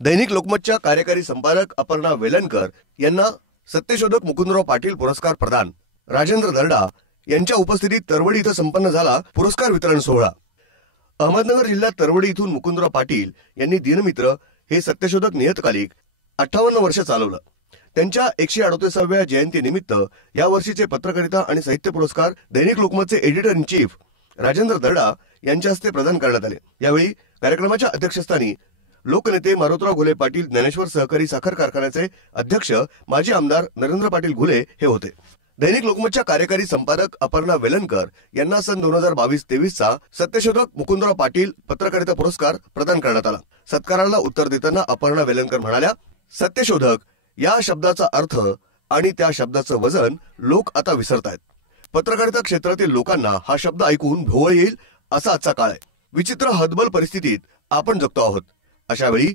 दैनिक लोकमतच्या कार्यकारी संपादक अपर्णा वेलणकर यांना सत्यशोधक मुकुंदराव पाटील पुरस्कार प्रदान. राजेंद्र दर्डा यांच्या उपस्थितीत तरवडी इथं संपन्न झाला पुरस्कार वितरण सोहळा. अहमदनगर जिल्ह्यात तरवडी इथून मुकुंदराव पाटील यांनी दिनमित्र हे सत्यशोधक नियतकालिक 58 वर्ष चालवलं. त्यांच्या 138व्या जयंतीनिमित्त या वर्षीचे पत्रकारिता आणि साहित्य पुरस्कार दैनिक लोकमतचे एडिटर इन चीफ राजेंद्र दर्डा यांच्या हस्ते प्रदान करण्यात आले. यावेळी कार्यक्रमाच्या अध्यक्षस्थानी लोकनेते मारुतराव घुले पाटील ज्ञानेश्वर सहकारी साखर कारखान्याचे अध्यक्ष माजी आमदार नरेंद्र पाटील घुले हे होते. दैनिक लोकमतच्या कार्यकारी संपादक अपर्णा वेलणकर यांना सन 2022-23चा सत्यशोधक मुकुंदराव पाटील पत्रकारिता पुरस्कार प्रदान करण्यात आला. सत्काराला उत्तर देताना अपर्णा वेलणकर म्हणाल्या, सत्यशोधक या शब्दाचा अर्थ आणि त्या शब्दाचं वजन लोक आता विसरतायत. पत्रकारिता क्षेत्रातील लोकांना हा शब्द ऐकून भोवळ येईल असा आजचा काळ आहे. विचित्र हतबल परिस्थितीत आपण जगतो आहोत. अशा वेळी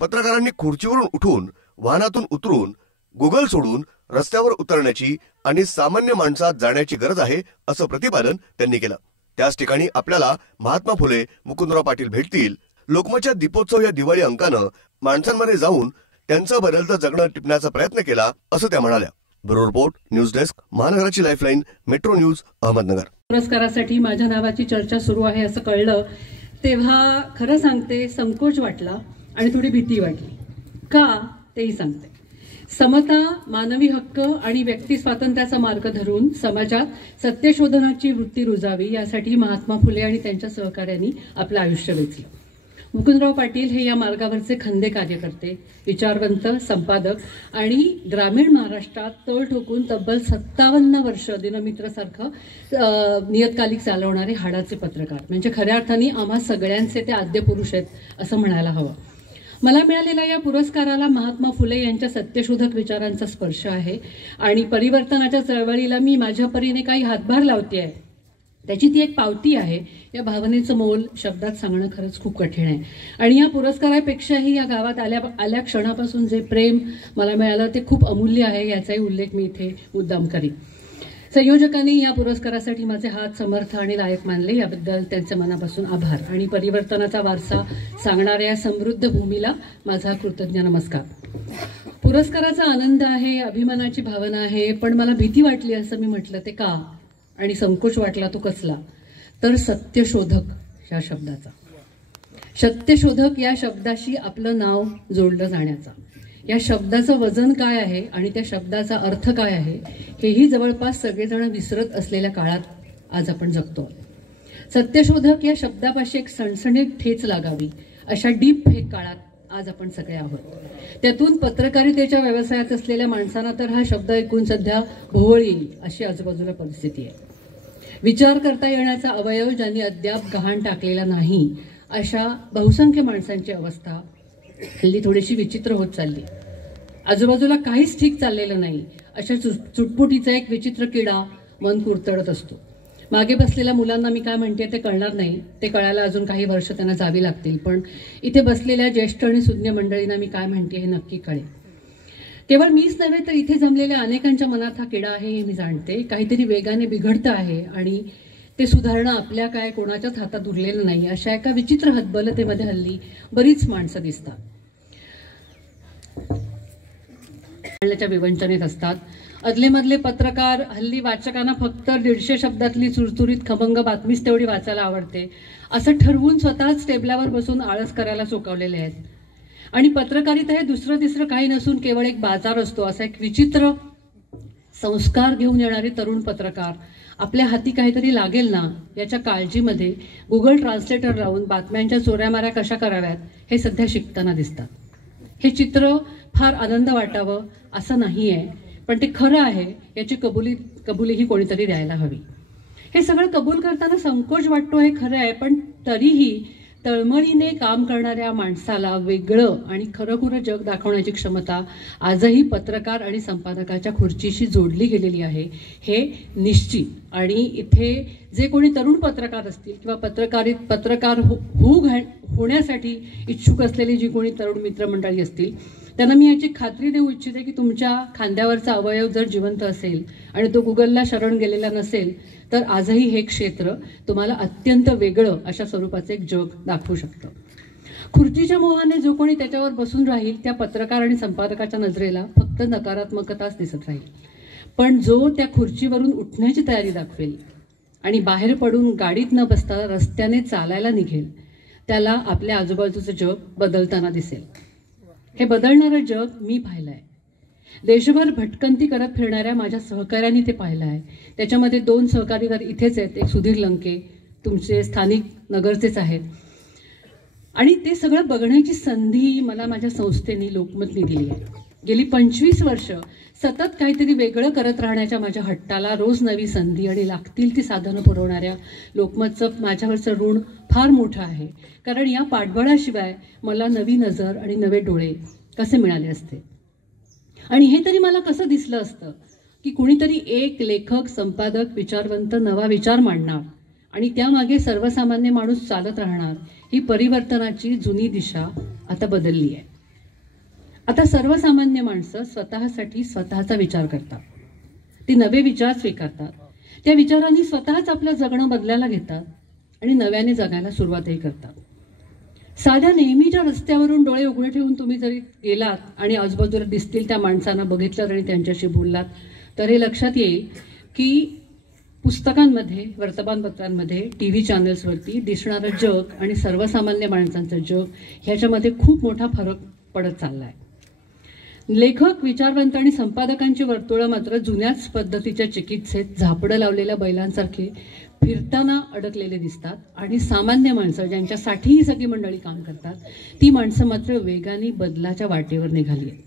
पत्रकारांनी खुर्चीवरून उठून, वाहनातून उतरून, गुगल सोडून रस्त्यावर उतरण्याची आणि सामान्य माणसात जाण्याची गरज आहे असं प्रतिपादन त्यांनी केलं. त्याच ठिकाणी आपल्याला महात्मा फुले, मुकुंदराव पाटील भेटतील. लोकमतच्या दीपोत्सव या दिवाळी अंकानं माणसांमध्ये जाऊन त्यांचं बदलतं जगणं टिपण्याचा प्रयत्न केला असं त्या म्हणाल्या. ब्युरो रिपोर्ट, न्यूज डेस्क, महानगराची लाईफलाईन, मेट्रो न्यूज, अहमदनगर. पुरस्कारासाठी माझ्या नावाची चर्चा सुरू आहे असं कळलं तेव्हा खरं सांगते संकोच वाटला आणि थोडी भीती वाटली. का तेही सांगते. समता, मानवी हक्क आणि व्यक्ती स्वातंत्र्याचा मार्ग धरून समाजात सत्यशोधनाची वृत्ती रुजावी यासाठी महात्मा फुले आणि त्यांच्या सहकार्यांनी आपलं आयुष्य वेचलं. मुकुंदराव पाटील हे या मार्गावरचे खंदे कार्यकर्ते, विचारवंत, संपादक आणि ग्रामीण महाराष्ट्रात तळ ठोकून तब्बल 57 वर्ष दिनमित्रसारखं नियतकालिक चालवणारे हाडाचे पत्रकार. म्हणजे खऱ्या अर्थाने आम्हा सगळ्यांचे ते आद्य पुरुष आहेत असं म्हणायला हवं. मला मिळालेल्या या पुरस्काराला महात्मा फुले यांच्या सत्यशोधक विचारांचा स्पर्श आहे आणि परिवर्तनाच्या चळवळीला मी माझ्या परीने काही हातभार लावते आहे त्याची ती एक पावती आहे. या भावनेचं मोल शब्दात सांगणं खरंच खूप कठीण आहे. आणि या पुरस्कारापेक्षाही या गावात आल्या क्षणापासून जे प्रेम मला मिळालं ते खूप अमूल्य आहे याचाही उल्लेख मी इथे मुद्दाम करीन. संयोजकांनी या पुरस्कारासाठी माझे हात समर्थ आणि लायक मानले याबद्दल त्यांचे मनापासून आभार. आणि परिवर्तनाचा वारसा सांगणाऱ्या या समृद्ध भूमीला माझा कृतज्ञ नमस्कार. पुरस्काराचा आनंद आहे, अभिमानाची भावना आहे, पण मला भीती वाटली असं मी म्हटलं ते का आणि संकोच वाटला तो कसला, तर सत्यशोधक या शब्दाचा. सत्यशोधक या शब्दाशी आपलं नाव जोडलं जाण्याचा, या शब्दाचं वजन काय आहे आणि त्या शब्दाचा अर्थ काय आहे हेही जवळपास सगळेजण विसरत असलेल्या काळात आज आपण जगतो. सत्यशोधक या शब्दापाशी एक सणसणीत ठेच लागावी अशा डीप फेक काळात आज आपण सगळे आहोत. त्यातून पत्रकारितेच्या व्यवसायात असलेल्या माणसांना तर हा शब्द ऐकून सध्या भोवळ येईल अशी आजूबाजूला परिस्थिती आहे. विचार करता येण्याचा अवयव ज्यांनी अद्याप गहाण टाकलेला नाही अशा बहुसंख्य माणसांची अवस्था हल्ली थोडीशी विचित्र होत चालली. आजूबाजूला काहीच ठीक चाललेलं नाही अशा चुटपुटीचा एक विचित्र किडा मन कुरतडत असतो. मागे बसलेल्या मुलांना मी काय म्हणते ते कळणार नाही, ते कळायला अजून काही वर्ष त्यांना जावी लागतील, पण इथे बसलेल्या ज्येष्ठ आणि सुज्ञ मंडळींना मी काय म्हणते हे नक्की कळेल. केवळ मीच नव्हे तर इथे जमलेल्या अनेकांच्या मनात हा किडा आहे हे मी जाणते. काहीतरी वेगाने बिघडतं आहे आणि ते सुधारणं आपल्या काय कोणाच्याच हातात उरलेलं नाही अशा एका विचित्र हतबलतेमध्ये हल्ली बरीच माणसं दिसतात. विवंचनेत असतात. अदलेमधले पत्रकार हल्ली वाचकांना फक्त 150 शब्दातली चुरचुरीत खमंग बातमीच तेवढी वाचायला आवडते असं ठरवून स्वतःच टेबलावर बसून आळस करायला चोकावलेले आहेत. आणि पत्रकारिता हे दुसरं तिसरं काही नसून केवळ एक बाजार असतो असा एक विचित्र संस्कार घेऊन येणारे तरुण पत्रकार आपल्या हाती काहीतरी लागेल ना याच्या काळजीमध्ये गुगल ट्रान्सलेटर लावून बातम्यांच्या चोऱ्यामाऱ्या कशा कराव्यात हे सध्या शिकताना दिसतात. हे चित्र फार आनंद वाटावं असं नाही आहे, पण ते खरं आहे याची कबुलीही कोणीतरी द्यायला हवी. हे सगळं कबूल करताना संकोच वाटतो हे खरं आहे, पण तरीही तळमळीने काम करणाऱ्या माणसाला वेगळं आणि खरंखुरं जग दाखवण्याची क्षमता आजही पत्रकार आणि संपादकाच्या खुर्चीशी जोडली गेलेली आहे हे निश्चित. आणि इथे जे कोणी तरुण पत्रकार असतील किंवा पत्रकार होण्यासाठी इच्छुक असलेली जी कोणी तरुण मित्रमंडळी असतील त्यांना मी याची खात्री देऊ इच्छिते की तुमच्या खांद्यावरचा अवयव जर जिवंत असेल आणि तो गुगलला शरण गेलेला नसेल तर आजही हे क्षेत्र तुम्हाला अत्यंत वेगळं अशा स्वरूपाचं एक जग दाखवू शकतं. खुर्चीच्या मोहाने जो कोणी त्याच्यावर बसून राहील त्या पत्रकार आणि संपादकाच्या नजरेला फक्त नकारात्मकताच दिसत राहील. पण जो त्या खुर्चीवरून उठण्याची तयारी दाखवेल आणि बाहेर पडून गाडीत न बसता रस्त्याने चालायला निघेल, त्याला आपल्या आजूबाजूचं जग बदलताना दिसेल. हे बदलणारं जग मी पाहिलं आहे. देशभर भटकंती करत फिरणाऱ्या माझ्या सहकाऱ्यांनी ते पाहिलं आहे. त्याच्यामध्ये 2 सहकारी तर इथेच आहेत. एक सुधीर लंके, तुमचे स्थानिक नगरचेच आहेत. आणि ते सगळं बघण्याची संधी मला माझ्या संस्थेने लोकमतने दिली आहे. गेली 25 वर्ष सतत काहीतरी वेगळं करत राहण्याच्या माझ्या हट्टाला रोज नवी संधी आणि लागतील ती साधनं पुरवणाऱ्या लोकमतचं माझ्यावरचं ऋण फार मोठं आहे. कारण या पाठबळाशिवाय मला नवी नजर आणि नवे डोळे कसे मिळाले असते. आणि हे तरी मला कसं दिसलं असतं की कुणीतरी एक लेखक, संपादक, विचारवंत नवा विचार मांडणार आणि त्यामागे सर्वसामान्य माणूस चालत राहणार. ही परिवर्तनाची जुनी दिशा आता बदलली आहे. आता सर्वसामान्य माणसं स्वतःसाठी स्वतःचा विचार करतात. ती नवे विचार स्वीकारतात. त्या विचारांनी स्वतःच आपलं जगणं बदलायला घेतात आणि नव्याने जगायला सुरुवातही करतात. साध्या नेहमीच्या रस्त्यावरून डोळे उघडे ठेवून तुम्ही जरी गेलात आणि आजूबाजूला दिसतील त्या माणसांना बघितलं आणि त्यांच्याशी बोललात तर हे लक्षात येईल की पुस्तकांमध्ये, वर्तमानपत्रांमध्ये, TV चॅनल्सवरती दिसणारं जग आणि सर्वसामान्य माणसांचं जग ह्याच्यामध्ये खूप मोठा फरक पडत चालला आहे. लेखक, विचारवंत आणि संपादकांची वर्तुळं मात्र जुन्याच पद्धतीच्या चिकित्सेत झापडं लावलेल्या बैलांसारखे फिरताना अडकलेले दिसतात. आणि सामान्य माणसं, ज्यांच्यासाठी ही सगळी मंडळी काम करतात, ती माणसं मात्र वेगाने बदलाच्या वाटेवर निघाली आहेत.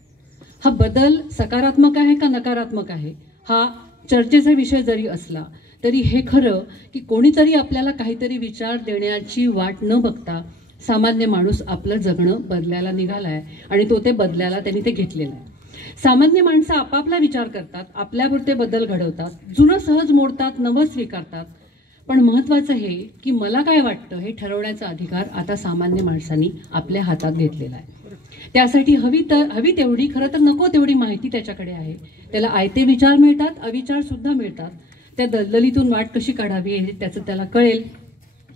हा बदल सकारात्मक आहे का नकारात्मक आहे हा चर्चेचा विषय जरी असला तरी हे खरं की कोणीतरी आपल्याला काहीतरी विचार देण्याची वाट न बघता सामान्य माणूस आपलं जगणं बदलायला निघालाय आणि तो ते बदलायला त्यांनी ते घेतलेलं आहे. सामान्य माणसं आपापला विचार करतात, आपल्यापुरते बदल घडवतात, जुनं सहज मोडतात, नवं स्वीकारतात. पण महत्वाचं हे की मला काय वाटतं हे ठरवण्याचा अधिकार आता सामान्य माणसांनी आपल्या हातात घेतलेला आहे. त्यासाठी हवी तेवढी, खरं तर नको तेवढी माहिती त्याच्याकडे आहे. त्याला आयते विचार मिळतात, अविचार सुद्धा मिळतात. त्या दलदलीतून वाट कशी काढावी हे त्याचं त्याला कळेल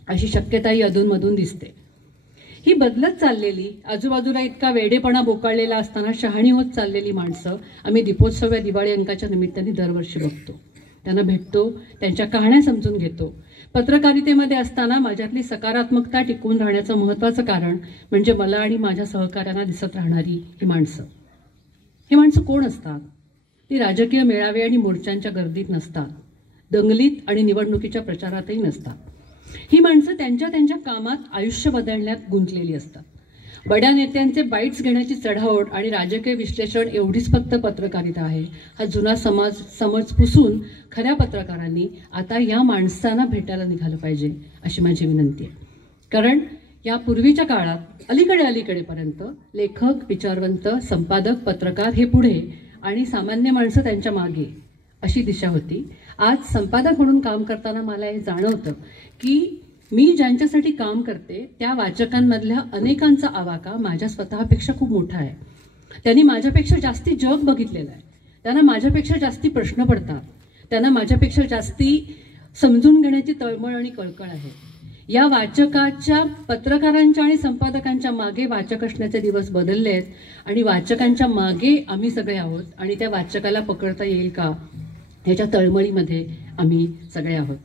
अशी शक्यताही अधूनमधून दिसते. ही बदलत चाललेली, आजूबाजूला इतका वेडेपणा बोकाळलेला असताना शहाणी होत चाललेली माणसं आम्ही दीपोत्सव या दिवाळी अंकाच्या निमित्ताने दरवर्षी बघतो. त्यांना भेटतो, त्यांच्या कहाण्या समजून घेतो. पत्रकारितेमध्ये असताना माझ्यातली सकारात्मकता टिकून राहण्याचं महत्त्वाचं कारण म्हणजे मला आणि माझ्या सहकाऱ्यांना दिसत राहणारी ही माणसं. ही माणसं कोण असतात? ती राजकीय मेळावे आणि मोर्चांच्या गर्दीत नसतात, दंगलीत आणि निवडणुकीच्या प्रचारातही नसतात. ही माणसं त्यांच्या त्यांच्या कामात आयुष्य बदलण्यात गुंतलेली असतात. बड्या नेत्यांचे बाईट्स घेण्याची चढाओढ आणि राजकीय विश्लेषण एवढीच फक्त पत्रकारिता आहे हा जुना समज पुसून खऱ्या पत्रकारांनी आता या माणसांना भेटायला निघालं पाहिजे अशी माझी विनंती आहे. कारण या पूर्वीच्या काळात अलीकडेपर्यंत लेखक, विचारवंत, संपादक, पत्रकार हे पुढे आणि सामान्य माणसं त्यांच्या मागे अशी दिशा होती. आज संपादक म्हणून काम करताना मला हे जाणवतं की मी ज्यांच्यासाठी काम करते त्या वाचकांमधल्या अनेकांचा आवाका माझ्या स्वतःपेक्षा खूप मोठा आहे. त्यांनी माझ्यापेक्षा जास्ती जग बघितलेलं आहे. त्यांना माझ्यापेक्षा जास्ती प्रश्न पडतात. त्यांना माझ्यापेक्षा जास्ती समजून घेण्याची तळमळ आणि कळकळ आहे. या वाचकाच्या, पत्रकारांच्या आणि संपादकांच्या मागे वाचक असण्याचे दिवस बदलले आहेत आणि वाचकांच्या मागे आम्ही सगळे आहोत आणि त्या वाचकाला पकडता येईल का ह्याच्या तळमळीमध्ये आम्ही सगळे आहोत.